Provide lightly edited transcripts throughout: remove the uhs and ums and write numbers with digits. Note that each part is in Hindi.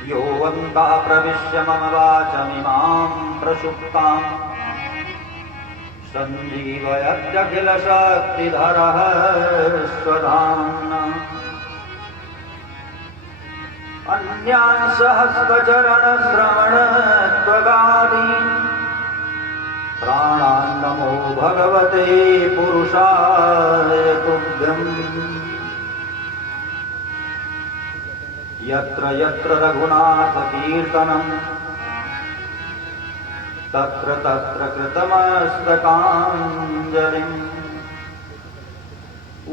यो अन्तः प्रविश्य मम वाचमिमां प्रसुप्ताम् सञ्जीवयत्यखिलशक्तिधरः स्वधाम्ना अन्यान् सहस्रचरणश्रवणत्वगादीन् प्राणान् नमो भगवते पुरुषाय तुभ्यम्। यत्र यत्र रघुनाथकीर्तनम् तत्र तत्र कृतमस्तकाञ्जलिम्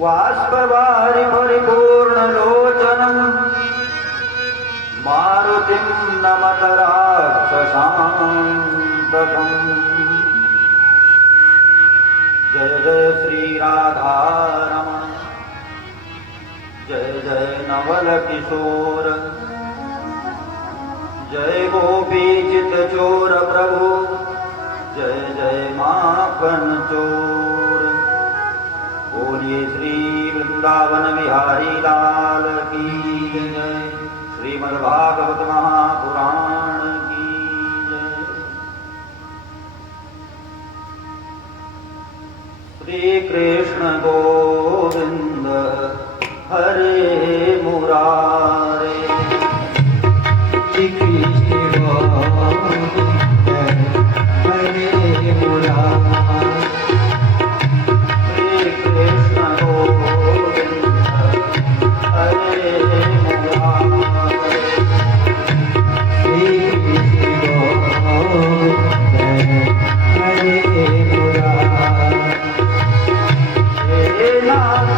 बाष्पवारि परिपूर्णलोचनम् मारुतिं नमत राक्षसान्तकम्। जय जय श्री राधारमण जय जय नवल किशोर जय गोपीचित चोर प्रभु जय जय माखन चोर। बोलिए श्री वृंदावन बिहारी लाल की जय। श्रीमद्भागवत महापुराण की जय। श्री कृष्ण गोविंद हरे मुरारे श्री कृष्ण गोविंद हरे मुरारे श्री कृष्ण गोविंद हरे मुरारे श्री कृष्ण गोविंद हरे मुरारे हे नाथ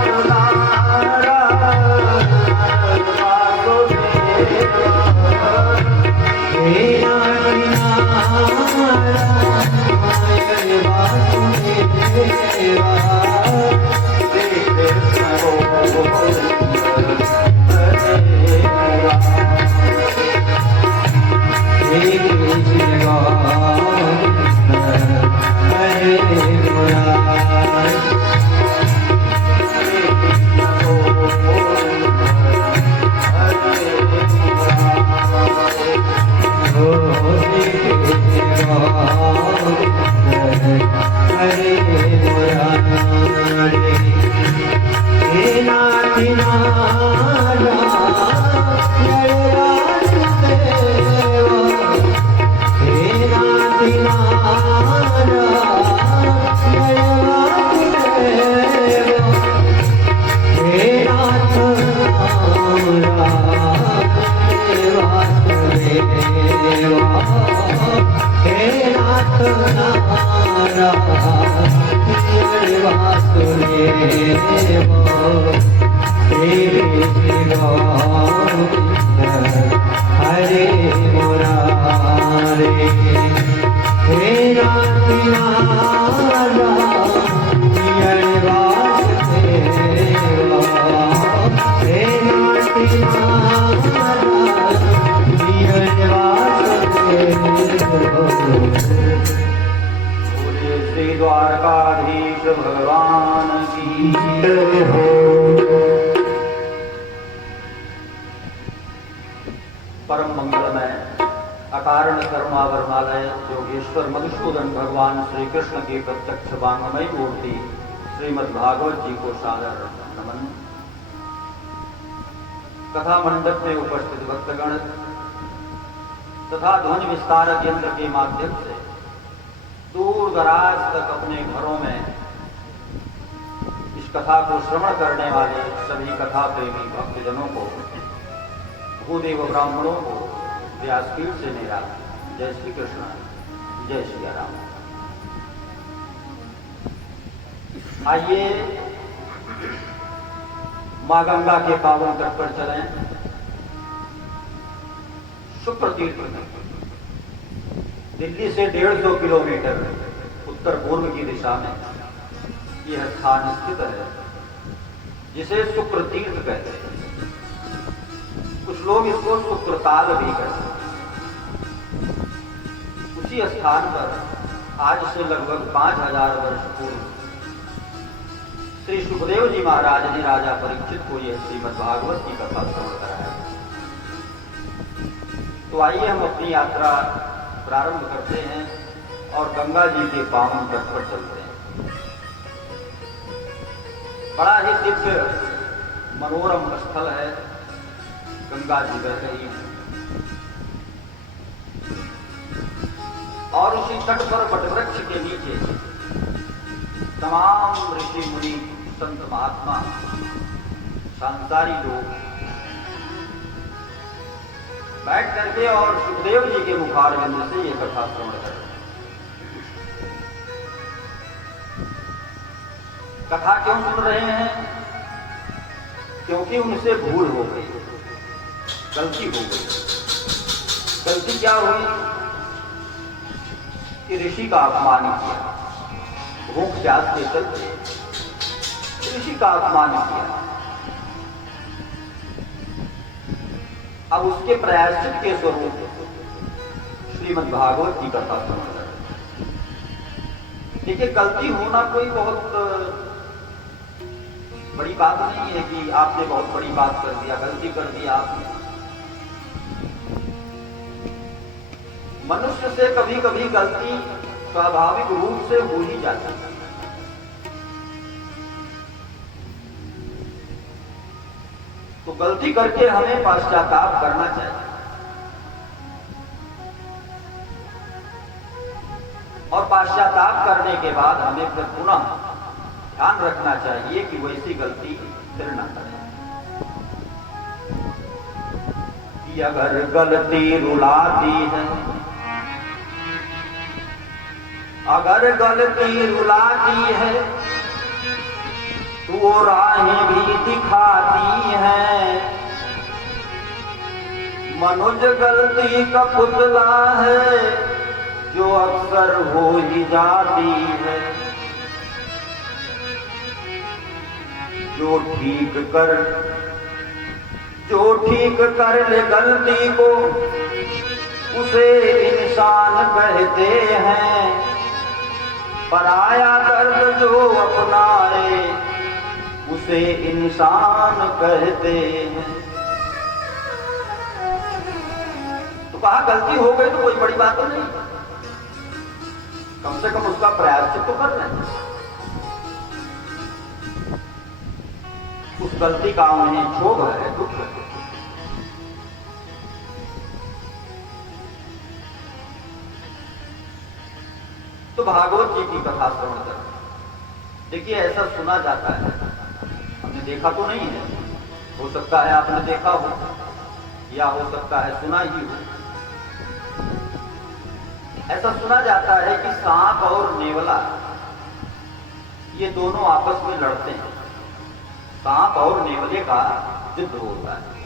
द्वारकाधीश भगवान की जय हो। परम मंगलमय अकारण करुणावरमालय योगेश्वर मधुसूदन भगवान श्री कृष्ण की प्रत्यक्ष वांगमयी मूर्ति श्रीमद् भागवत जी को सादर नमन। कथा मंडप में उपस्थित भक्तगण तथा ध्वनि विस्तारक यंत्र के माध्यम से दूर दराज तक अपने घरों में इस कथा को श्रवण करने वाले सभी कथा प्रेमी भक्तजनों को, भूदेव ब्राह्मणों को व्यासपीठ से मेरा जय श्री कृष्ण, जय श्री राम। आइए मां गंगा के पावन तट पर चलें। शुक्र तीर्थ में दिल्ली से 150 किलोमीटर उत्तर पूर्व की दिशा में यह स्थान स्थित है, जिसे शुक्र तीर्थ कहते हैं। कुछ लोग इसको शुक्रताल भी कहते हैं। उसी स्थान पर आज से लगभग 5000 वर्ष पूर्व श्री सुखदेव जी महाराज ने राजा परीक्षित को यह श्रीमद् भागवत की कथा श्रवण कराया। तो आइए हम अपनी यात्रा प्रारंभ करते हैं और गंगा जी के पावन तट पर चलते हैं। बड़ा ही दिव्य मनोरम स्थल है, गंगा जी बह रही है और उसी तट पर वटवृक्ष के नीचे तमाम ऋषि मुनि, संत महात्मा, सांसारी लोग बैठ करके और सुखदेव जी के मुखारविंद से ये कथा श्रवण कर रहे हैं। कथा क्यों सुन रहे हैं? क्योंकि उनसे भूल हो गई, गलती हो गई। गलती क्या हुई कि ऋषि का अपमान किया, भूख प्यास के चलते ऋषि का अपमान किया। अब उसके प्रायश्चित के स्वरूप श्रीमद् भागवत की कथा सुन रहे हैं। देखिए, गलती होना कोई बहुत बड़ी बात नहीं है कि आपने बहुत बड़ी बात कर दिया, गलती कर दिया आपने। मनुष्य से कभी कभी गलती स्वाभाविक रूप से हो ही जाती है। तो गलती करके हमें पश्चाताप करना चाहिए और पश्चाताप करने के बाद हमें फिर पुनः ध्यान रखना चाहिए कि वैसी गलती फिर न करें। कि अगर गलती रुलाती है, अगर गलती रुलाती है तो वो राहें भी दिखाती हैं। मनुज गलती का पुतला है जो अक्सर हो ही जाती है। जो ठीक कर ले गलती को उसे इंसान कहते हैं। पराया दर्द जो अपनाए उसे इंसान कहते हैं। तो कहा गलती हो गई तो कोई बड़ी बात तो नहीं, कम से कम उसका प्रायश्चित तो कर लें। उस गलती का उन्हें क्षोभ है, दुख है। तो भागवत जी की कथा श्रवण करें। देखिए, ऐसा सुना जाता है, हमने देखा तो नहीं है, हो सकता है आपने देखा हो या हो सकता है सुना ही हो। ऐसा सुना जाता है कि सांप और नेवला ये दोनों आपस में लड़ते हैं। सांप और नेवले का युद्ध होता है।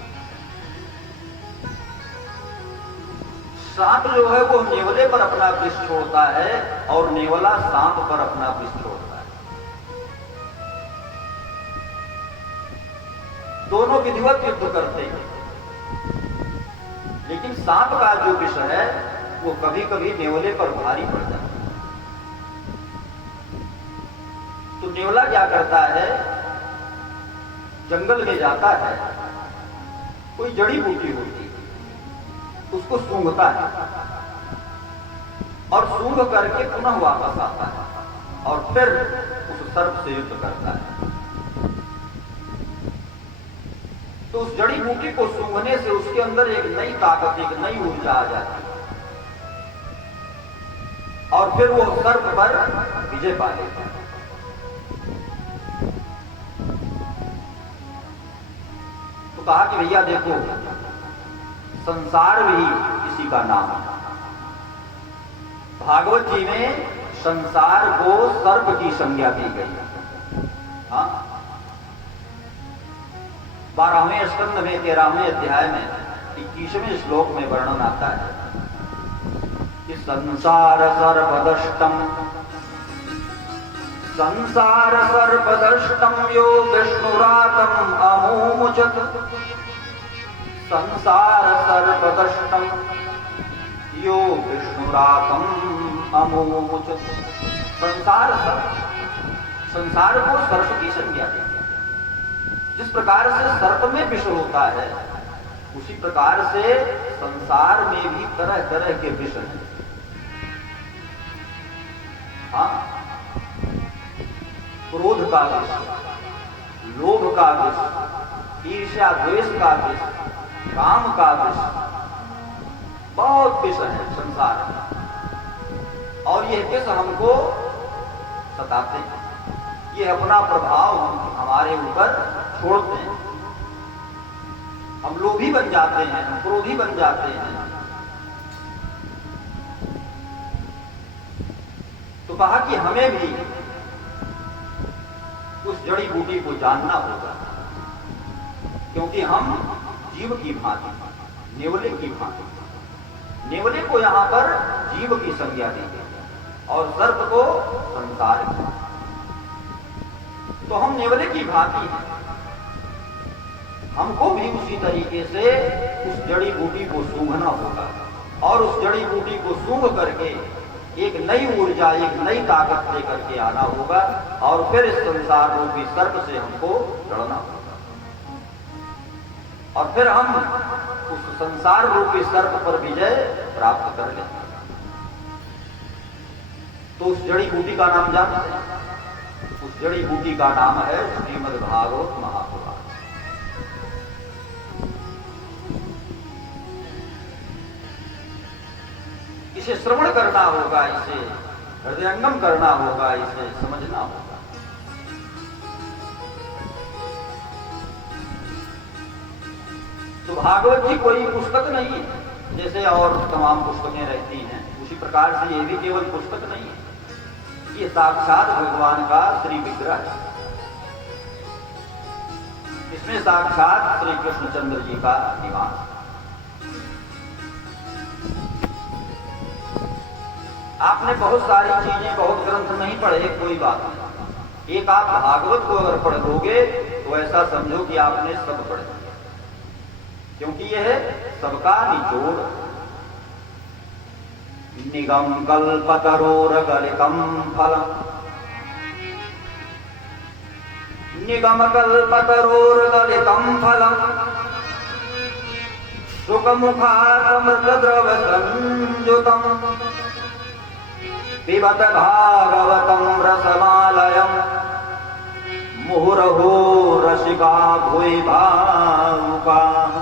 सांप जो है वो नेवले पर अपना विष छोड़ता है और नेवला सांप पर अपना विष छोड़ता है। दोनों विधिवत युद्ध करते हैं, लेकिन सांप का जो विष है वो कभी कभी नेवले पर भारी पड़ जाता है। तो नेवला क्या करता है, जंगल में जाता है, कोई जड़ी बूटी होती है उसको सूंघता है और सूंघ करके पुनः वापस आता है और फिर उस सर्प से युद्ध करता है। तो उस जड़ी बूटी को सूंघने से उसके अंदर एक नई ताकत, एक नई ऊर्जा आ जाती है और फिर वो सर्प पर विजय पा लेता है। तो कहा कि भैया देखो, संसार भी इसी का नाम है। भागवत जी में संसार को सर्प की संज्ञा दी गई। हाँ, 12वें स्कंद में 13वें अध्याय में 21वें श्लोक में वर्णन आता है कि संसार सर्पदष्टम यो विष्णुरातम अमोमुचत। संसार सर्पदष्टम यो विष्णुरातम अमोमुचत। संसार को सर्प की संज्ञा दी। जिस प्रकार से सर्प में विष होता है उसी प्रकार से संसार में भी तरह तरह के विष हैं। हाँ, क्रोध का विष, लोभ का विष, ईर्ष्या द्वेष का विष, काम का विष, बहुत विष है संसार में। और ये विष हमको सताते हैं, ये अपना प्रभाव हमारे ऊपर छोड़ते हैं। हम लोभी बन जाते हैं, हम क्रोधी बन जाते हैं। तो कहा कि हमें भी उस जड़ी बूटी को जानना होगा, क्योंकि हम जीव की भांति, नेवले की भांति, नेवले को यहां पर जीव की संज्ञा दी गई और सर्प को संसार की। तो हम नेवले की भांति हैं, हमको भी उसी तरीके से उस जड़ी बूटी को सूंघना होगा और उस जड़ी बूटी को सूंघ करके एक नई ऊर्जा, एक नई ताकत लेकर के आना होगा और फिर इस संसार रूपी सर्प से हमको लड़ना होगा और फिर हम उस संसार रूपी सर्प पर विजय प्राप्त कर लेंगे। तो उस जड़ी बूटी का नाम जानते हैं? उस जड़ी बूटी का नाम है श्रीमद् भागवत महापुराण। इसे श्रवण करना होगा, इसे हृदयंगम करना होगा, इसे समझना होगा। तो भागवत जी कोई पुस्तक नहीं है जैसे और तमाम पुस्तकें रहती हैं, उसी प्रकार से ये भी केवल पुस्तक नहीं है, ये साक्षात भगवान का श्री विग्रह है। इसमें साक्षात श्री कृष्णचंद्र जी का निवास है। आपने बहुत सारी चीजें, बहुत ग्रंथ नहीं पढ़े, कोई बात नहीं। एक आप भागवत को अगर पढ़ लोगे तो ऐसा समझो कि आपने सब पढ़ लिया, क्योंकि यह सबका निचोड़। निगम कल्पतरोरगलितं फलम्, निगम कल्पतरोरगलितं फलम्, शुकमुखादमृतद्रव संयुतम्, पिबत भागवतं रसमालयम्, मुहुरहो रसिका भुवि भावुकाः।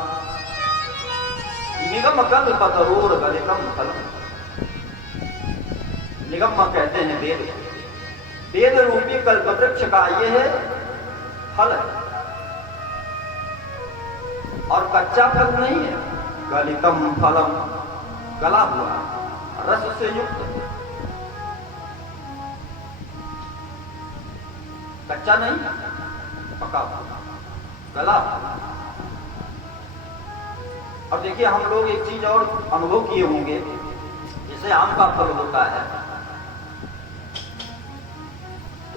निगम कल्पतरोरगलितं फलम्, निगम कहते हैं वेद, वेद रूपी कल्प वृक्ष का यह है फल है और कच्चा फल नहीं है। गलितम फलम, गला हुआ, रस से युक्त, कच्चा नहीं, पका हुआ, गला हुआ। और देखिए, हम लोग एक चीज और अनुभव किए होंगे, जैसे आम का फल होता है,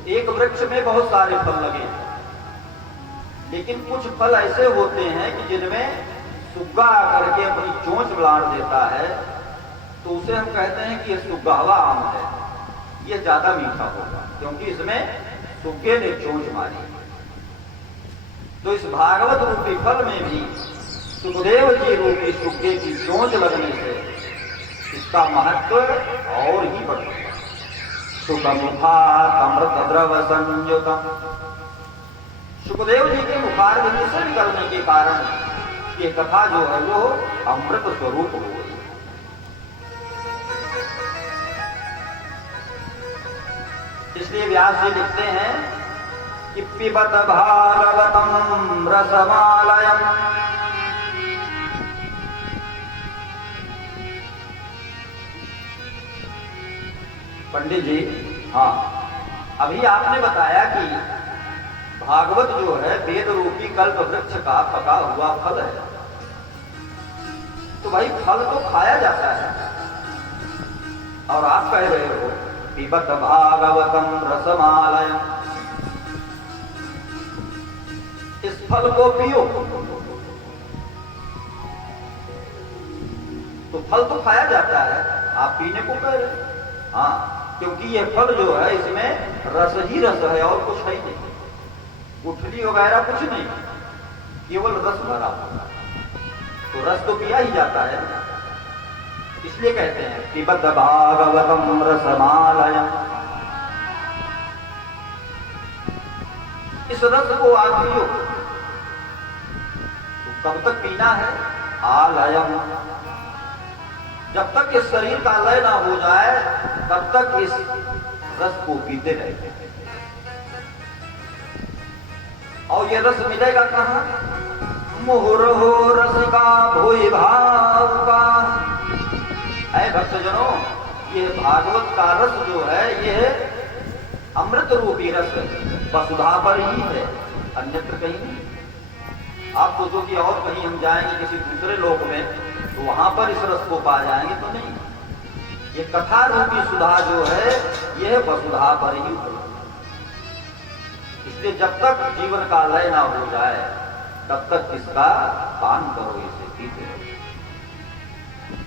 एक वृक्ष में बहुत सारे फल लगे हैं, लेकिन कुछ फल ऐसे होते हैं कि जिनमें सुग्गा आकर के अपनी चोंच उलाड़ देता है, तो उसे हम कहते हैं कि यह सुग्गावा आम है, यह ज्यादा मीठा होगा, क्योंकि इसमें सुग्गे ने चोंच मारी। तो इस भागवत रूपी फल में भी सुखदेव जी रूपी सुग्गे की चोंच लगने से इसका महत्व और ही बढ़ गया। सुखमुखादमृतद्रव संयुतम्, सुखदेव जी के मुखारविंद से निकलने के कारण ये कथा जो है वो अमृत स्वरूप हो गई। इसलिए व्यास जी लिखते हैं कि पिबत भागवतं रसमालयम्, पंडित जी, हाँ, अभी आपने बताया कि भागवत जो है वेद रूपी कल्प वृक्ष का पका हुआ फल है, तो भाई फल तो खाया जाता है, और आप कह रहे हो पिबत भागवतं रसमालयम्, इस फल को पियो। तो फल तो खाया जाता है, आप पीने को कह रहे हैं? हाँ, क्योंकि ये फल जो है इसमें रस ही रस है और कुछ है नहीं, गुठली वगैरह कुछ नहीं, केवल रस भरा होगा। तो रस तो पिया ही जाता है, इसलिए कहते हैं पिबत भागवतम रसमालयम्। इस रस को आखियो तो कब तक पीना है? आलयम, जब तक इस शरीर का लय ना हो जाए तब तक इस रस को पीते रहते हैं। और ये रस मिलेगा कहां? मुहुर्हो रसिका भोई भाव का। है भक्तजनों, ये भागवत का रस जो है ये अमृत रूपी रस वसुधा पर ही है, अन्यत्र कहीं नहीं। आप सोचो कि और कहीं हम जाएंगे किसी दूसरे लोक में तो वहां पर इस रस को पा जाएंगे, तो नहीं। ये कथा रूपी सुधा जो है यह वसुधा पर ही है। इसलिए जब तक जीवन का लय ना हो जाए तब तक इसका पान करो, इसे पीते रहो।